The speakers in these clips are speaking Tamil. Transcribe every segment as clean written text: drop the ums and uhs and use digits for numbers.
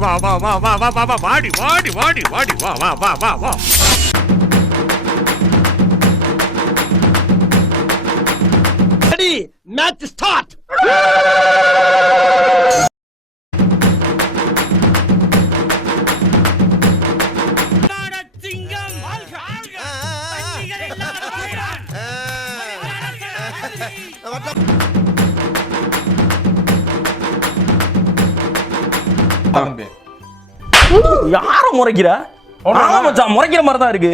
வா வா வா வா வா வா வா வாடி வாடி வாடி வாடி வா வா வா வா வா. Ready, match start. யார முறைக்கிற? ஆமா மச்சான், முறைக்கிற மாதிரி தான் இருக்கு.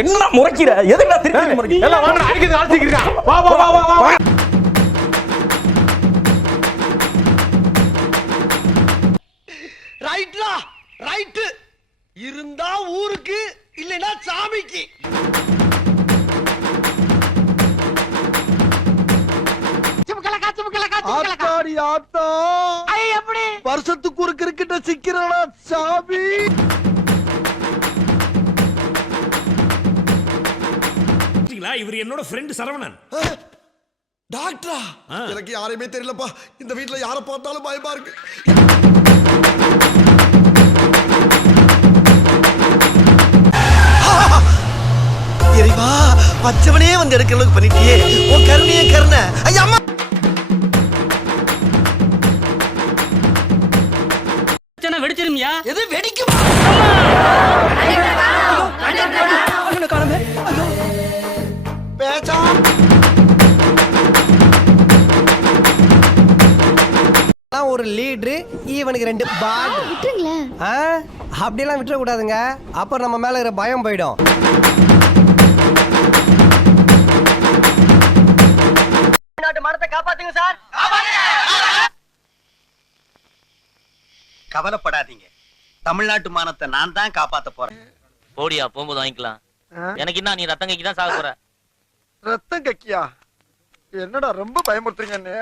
என்ன முறைக்கிற? எதுக்கு நான் திருப்பி முறைக்கிற? எல்லாம் வாங்க, அடிக்குது ஆல்சிக்கிறீங்க. வா வா வா வா வா. ரைட்லா, ரைட். இருந்தா ஊருக்கு, இல்லனா சாமிக்கு. ஆத்தாடி ஆத்தா. எப்படி வருஷத்துக்கு ஒரு கிரிக்கெட்ட சிக்கிறடா சாமி. இவர் என்னோட ஃப்ரெண்ட் சரவணன். டாக்டரா? எனக்கு யாரையுமே தெரியலப்பா. இந்த வீட்ல யார பார்த்தாலும் பயமா இருக்கு. இறைவா, பச்சவனே வந்து எடுக்கிற அளவுக்கு பண்ணிட்டியே. உன் கருணையே கருணை. ஐயா அம்மா. வெடிச்சிருமியா? எது வெடிக்குமா? பேச்சா ஒரு லீடரு, இவனுக்கு 2 பால். விட்டுருங்களேன். அப்படியெல்லாம் விட்டுற கூடாதுங்க. அப்புறம் நம்ம மேல இருக்கிற பயம் போயிடும். நாட்டு மானத்தை காப்பாத்துங்க சார். கவலைப்படாதீங்க, தமிழ்நாட்டு மானத்தை நான் தான் காப்பாத்த போறேன். போடியா, போகும்போது வாங்கிக்கலாம். எனக்கு என்ன, நீ ரத்தம் கக்கி தான் சாக போற. ரத்தம் கக்கியா? என்னடா ரொம்ப பயமுறுத்துறீங்க.